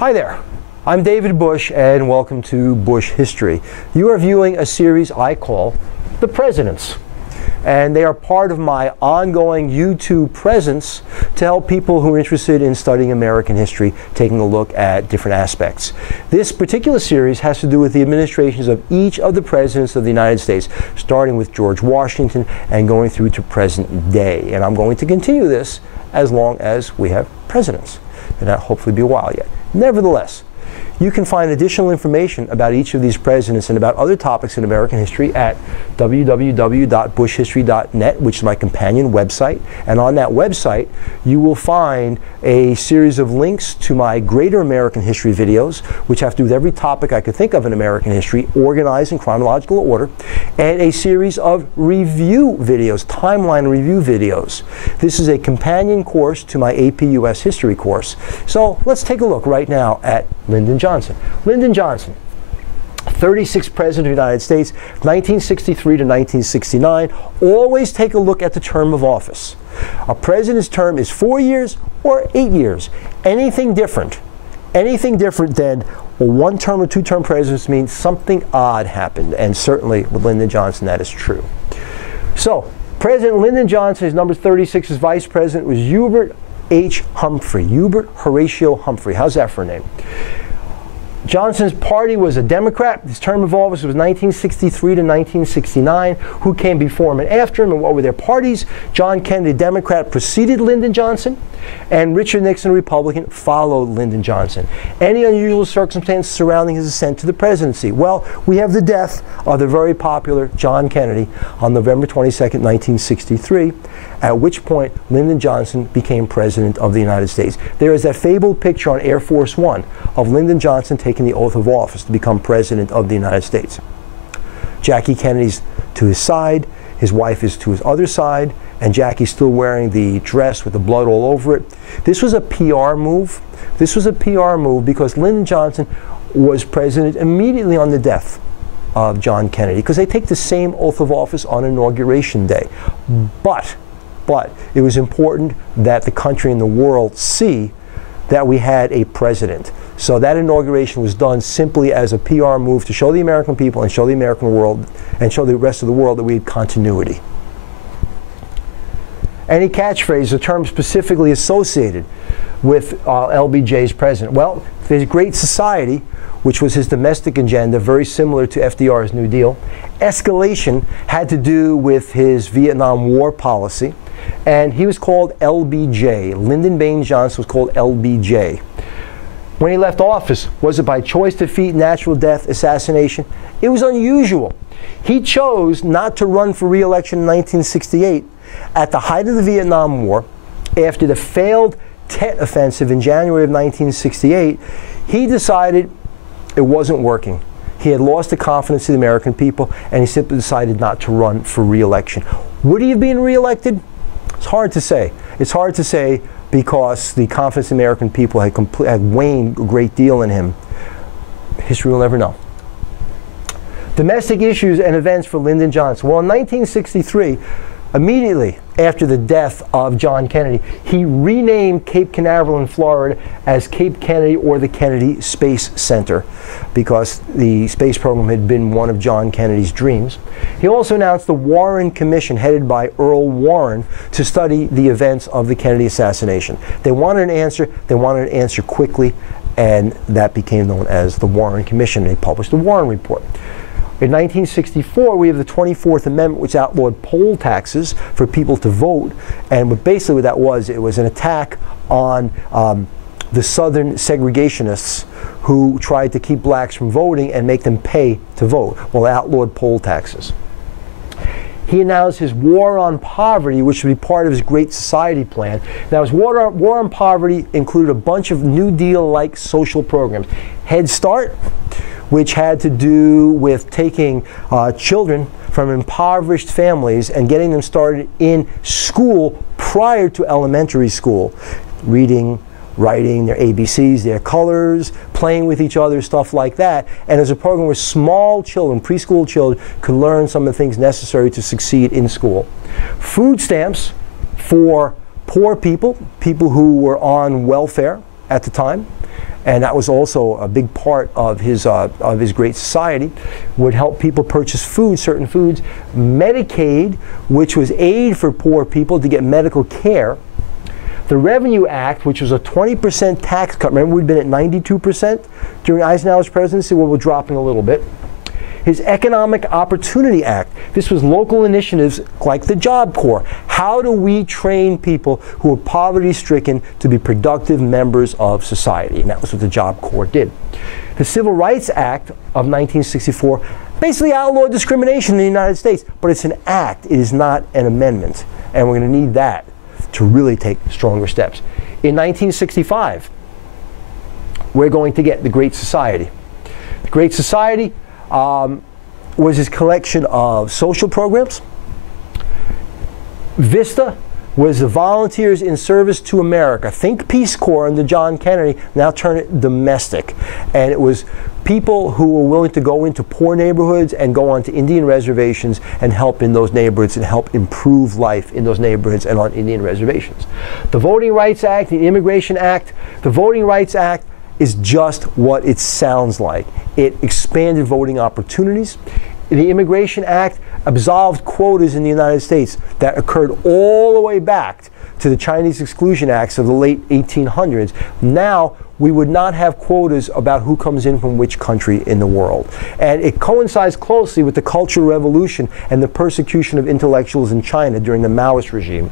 Hi there, I'm David Busch and welcome to Busch History. You are viewing a series I call The Presidents, and they are part of my ongoing YouTube presence to help people who are interested in studying American history, taking a look at different aspects. This particular series has to do with the administrations of each of the presidents of the United States, starting with George Washington and going through to present day. And I'm going to continue this as long as we have presidents, and that'll hopefully be a while yet. Nevertheless, you can find additional information about each of these presidents and about other topics in American history at www.buschistory.net, which is my companion website. And on that website, you will find a series of links to my Greater American History videos, which have to do with every topic I could think of in American history, organized in chronological order, and a series of review videos, timeline review videos. This is a companion course to my AP US History course. So let's take a look right now at Lyndon Johnson. Lyndon Johnson, 36th President of the United States, 1963 to 1969. Always take a look at the term of office. A president's term is 4 years or 8 years. Anything different than a one-term or two-term presidents means something odd happened, and certainly with Lyndon Johnson that is true. So, President Lyndon Johnson, his number 36, his vice president was Hubert H. Humphrey, Hubert Horatio Humphrey. How's that for a name? Johnson's party was a Democrat. His term of office was 1963 to 1969. Who came before him and after him, and what were their parties? John Kennedy, Democrat, preceded Lyndon Johnson, and Richard Nixon, Republican, followed Lyndon Johnson. Any unusual circumstances surrounding his ascent to the presidency? Well, we have the death of the very popular John Kennedy on November 22nd, 1963, at which point Lyndon Johnson became President of the United States. There is that fabled picture on Air Force One of Lyndon Johnson taking the oath of office to become President of the United States. Jackie Kennedy's to his side, his wife is to his other side, and Jackie's still wearing the dress with the blood all over it. This was a PR move. This was a PR move because Lyndon Johnson was president immediately on the death of John Kennedy, because they take the same oath of office on Inauguration Day. But it was important that the country and the world see that we had a president. So that inauguration was done simply as a PR move to show the American people and show the American world and show the rest of the world that we had continuity. Any catchphrase, a term specifically associated with LBJ's president? Well, there's Great Society, which was his domestic agenda, very similar to FDR's New Deal. Escalation had to do with his Vietnam War policy, and he was called LBJ. Lyndon Baines Johnson was called LBJ. When he left office, was it by choice, defeat, natural death, assassination? It was unusual. He chose not to run for re-election in 1968 at the height of the Vietnam War. After the failed Tet Offensive in January of 1968, he decided it wasn't working. He had lost the confidence of the American people, and he simply decided not to run for re-election. Would he have been re-elected? It's hard to say. It's hard to say because the confidence of the American people had waned a great deal in him. History will never know. Domestic issues and events for Lyndon Johnson. Well, in 1963, immediately after the death of John Kennedy, he renamed Cape Canaveral in Florida as Cape Kennedy, or the Kennedy Space Center, because the space program had been one of John Kennedy's dreams. He also announced the Warren Commission, headed by Earl Warren, to study the events of the Kennedy assassination. They wanted an answer. They wanted an answer quickly, and that became known as the Warren Commission. They published the Warren Report. In 1964, we have the 24th Amendment, which outlawed poll taxes for people to vote. And basically what that was, it was an attack on the Southern segregationists who tried to keep blacks from voting and make them pay to vote. Well, it outlawed poll taxes. He announced his war on poverty, which would be part of his Great Society plan. Now, his war on poverty included a bunch of New Deal-like social programs. Head Start, which had to do with taking children from impoverished families and getting them started in school prior to elementary school. Reading, writing, their ABCs, their colors, playing with each other, stuff like that. And as a program where small children, preschool children, could learn some of the things necessary to succeed in school. Food stamps for poor people, people who were on welfare at the time. and that was also a big part of his Great Society, would help people purchase food, certain foods. Medicaid, which was aid for poor people to get medical care. The Revenue Act, which was a 20% tax cut. Remember, we'd been at 92% during Eisenhower's presidency. Well, we're dropping a little bit. His Economic Opportunity Act. This was local initiatives like the Job Corps. How do we train people who are poverty-stricken to be productive members of society? And that was what the Job Corps did. The Civil Rights Act of 1964 basically outlawed discrimination in the United States, but it's an act. It is not an amendment. And we're going to need that to really take stronger steps. In 1965, we're going to get the Great Society. The Great Society was his collection of social programs. VISTA was the Volunteers in Service to America. Think Peace Corps under John Kennedy, now turn it domestic. And it was people who were willing to go into poor neighborhoods and go onto Indian reservations and help in those neighborhoods and help improve life in those neighborhoods and on Indian reservations. The Voting Rights Act, the Immigration Act, the Voting Rights Act is just what it sounds like. It expanded voting opportunities. The Immigration Act absolved quotas in the United States that occurred all the way back to the Chinese Exclusion Acts of the late 1800s. Now, we would not have quotas about who comes in from which country in the world. And it coincides closely with the Cultural Revolution and the persecution of intellectuals in China during the Maoist regime.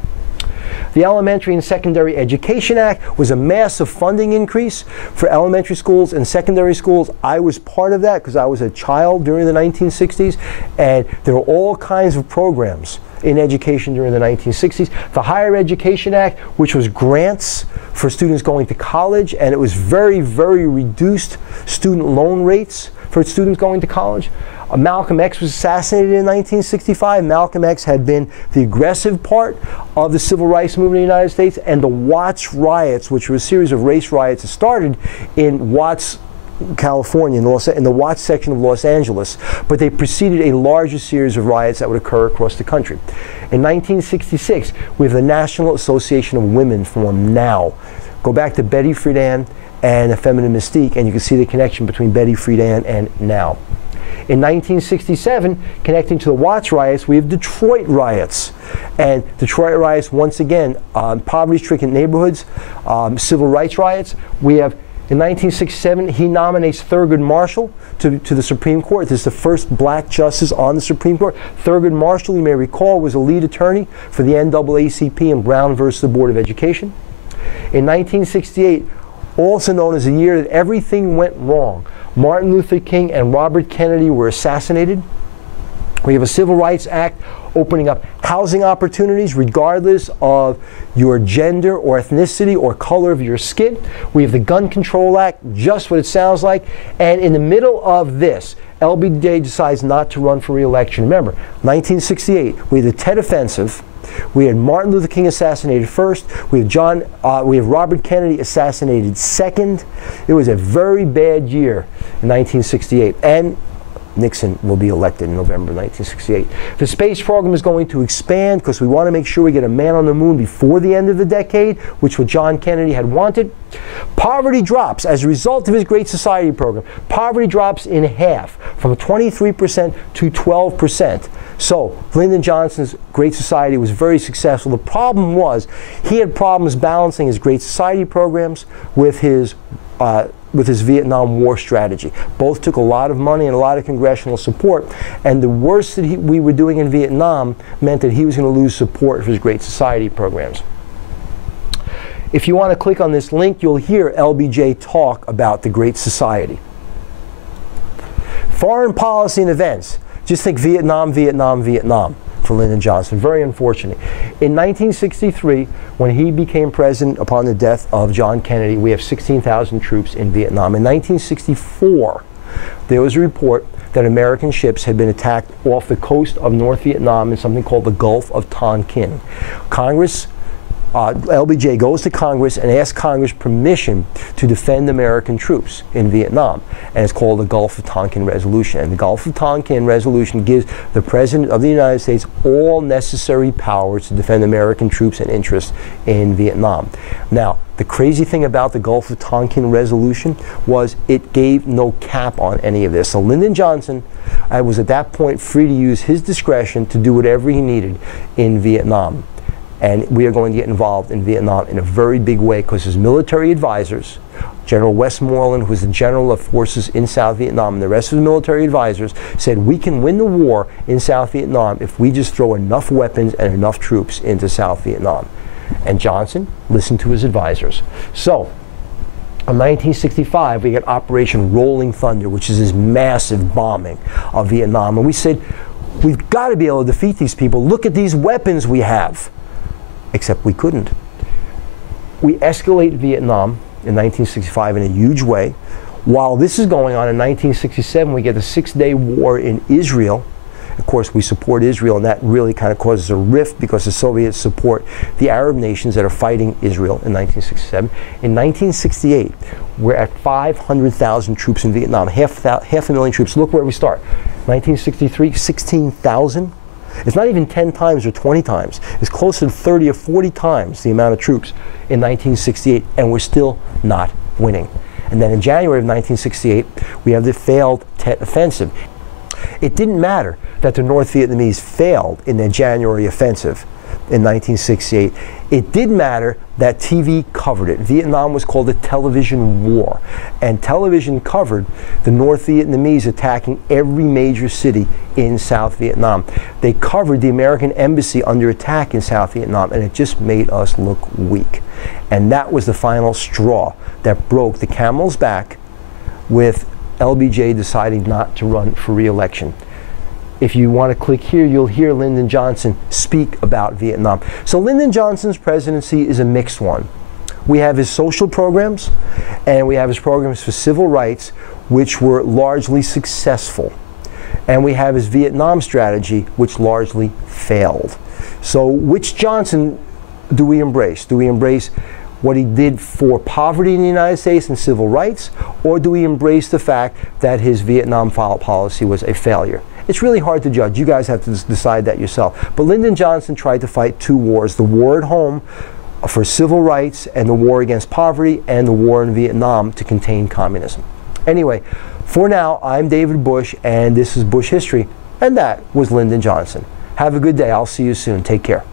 The Elementary and Secondary Education Act was a massive funding increase for elementary schools and secondary schools. I was part of that because I was a child during the 1960s, and there were all kinds of programs in education during the 1960s. The Higher Education Act, which was grants for students going to college, and it was very, very reduced student loan rates for students going to college. Malcolm X was assassinated in 1965. Malcolm X had been the aggressive part of the civil rights movement in the United States, and the Watts riots, which were a series of race riots that started in Watts, California, in the Watts section of Los Angeles, but they preceded a larger series of riots that would occur across the country. In 1966, we have the National Association of Women formed now. Go back to Betty Friedan and the Feminine Mystique, and you can see the connection between Betty Friedan and now. In 1967, connecting to the Watts riots, we have Detroit riots. And Detroit riots, once again, poverty-stricken neighborhoods, civil rights riots. We have, in 1967, he nominates Thurgood Marshall to the Supreme Court. This is the first black justice on the Supreme Court. Thurgood Marshall, you may recall, was a lead attorney for the NAACP in Brown versus the Board of Education. In 1968, also known as the year that everything went wrong, Martin Luther King and Robert Kennedy were assassinated. We have a Civil Rights Act opening up housing opportunities regardless of your gender or ethnicity or color of your skin. We have the Gun Control Act, just what it sounds like. And in the middle of this, LBJ decides not to run for re-election. Remember, 1968, we had the Tet Offensive. We had Martin Luther King assassinated first. We have Robert Kennedy assassinated second. It was a very bad year in 1968. And Nixon will be elected in November 1968. The space program is going to expand because we want to make sure we get a man on the moon before the end of the decade, which what John Kennedy had wanted. Poverty drops as a result of his Great Society program. Poverty drops in half, from 23% to 12%. So Lyndon Johnson's Great Society was very successful. The problem was he had problems balancing his Great Society programs with his Vietnam War strategy. Both took a lot of money and a lot of congressional support, and the worse that we were doing in Vietnam meant that he was going to lose support for his Great Society programs. If you want to click on this link, you'll hear LBJ talk about the Great Society. Foreign policy and events. Just think Vietnam, Vietnam, Vietnam for Lyndon Johnson. Very unfortunate. In 1963, when he became president upon the death of John Kennedy, we have 16,000 troops in Vietnam. In 1964, there was a report that American ships had been attacked off the coast of North Vietnam in something called the Gulf of Tonkin. Congress LBJ goes to Congress and asks Congress permission to defend American troops in Vietnam. And it's called the Gulf of Tonkin Resolution. And the Gulf of Tonkin Resolution gives the President of the United States all necessary powers to defend American troops and interests in Vietnam. Now, the crazy thing about the Gulf of Tonkin Resolution was it gave no cap on any of this. So Lyndon Johnson was at that point free to use his discretion to do whatever he needed in Vietnam. And we are going to get involved in Vietnam in a very big way because his military advisors, General Westmoreland, who was the general of forces in South Vietnam, and the rest of the military advisors said, we can win the war in South Vietnam if we just throw enough weapons and enough troops into South Vietnam. And Johnson listened to his advisors. So, in 1965, we get Operation Rolling Thunder, which is this massive bombing of Vietnam. And we said, we've got to be able to defeat these people. Look at these weapons we have. Except we couldn't. We escalate Vietnam in 1965 in a huge way. While this is going on in 1967, we get the Six-Day War in Israel. Of course, we support Israel, and that really kind of causes a rift because the Soviets support the Arab nations that are fighting Israel in 1967. In 1968, we're at 500,000 troops in Vietnam, half a million troops. Look where we start. 1963, 16,000. It's not even 10 times or 20 times. It's closer to 30 or 40 times the amount of troops in 1968, and we're still not winning. And then in January of 1968, we have the failed Tet Offensive. It didn't matter that the North Vietnamese failed in their January offensive in 1968. It did matter that TV covered it. Vietnam was called a television war, and television covered the North Vietnamese attacking every major city in South Vietnam. They covered the American embassy under attack in South Vietnam, and it just made us look weak. And that was the final straw that broke the camel's back, with LBJ deciding not to run for re-election. If you want to click here, you'll hear Lyndon Johnson speak about Vietnam. So Lyndon Johnson's presidency is a mixed one. We have his social programs, and we have his programs for civil rights, which were largely successful. And we have his Vietnam strategy, which largely failed. So which Johnson do we embrace? Do we embrace what he did for poverty in the United States and civil rights, or do we embrace the fact that his Vietnam policy was a failure? It's really hard to judge. You guys have to decide that yourself. But Lyndon Johnson tried to fight two wars: the war at home for civil rights and the war against poverty, and the war in Vietnam to contain communism. Anyway, for now, I'm David Busch, and this is Busch History, and that was Lyndon Johnson. Have a good day. I'll see you soon. Take care.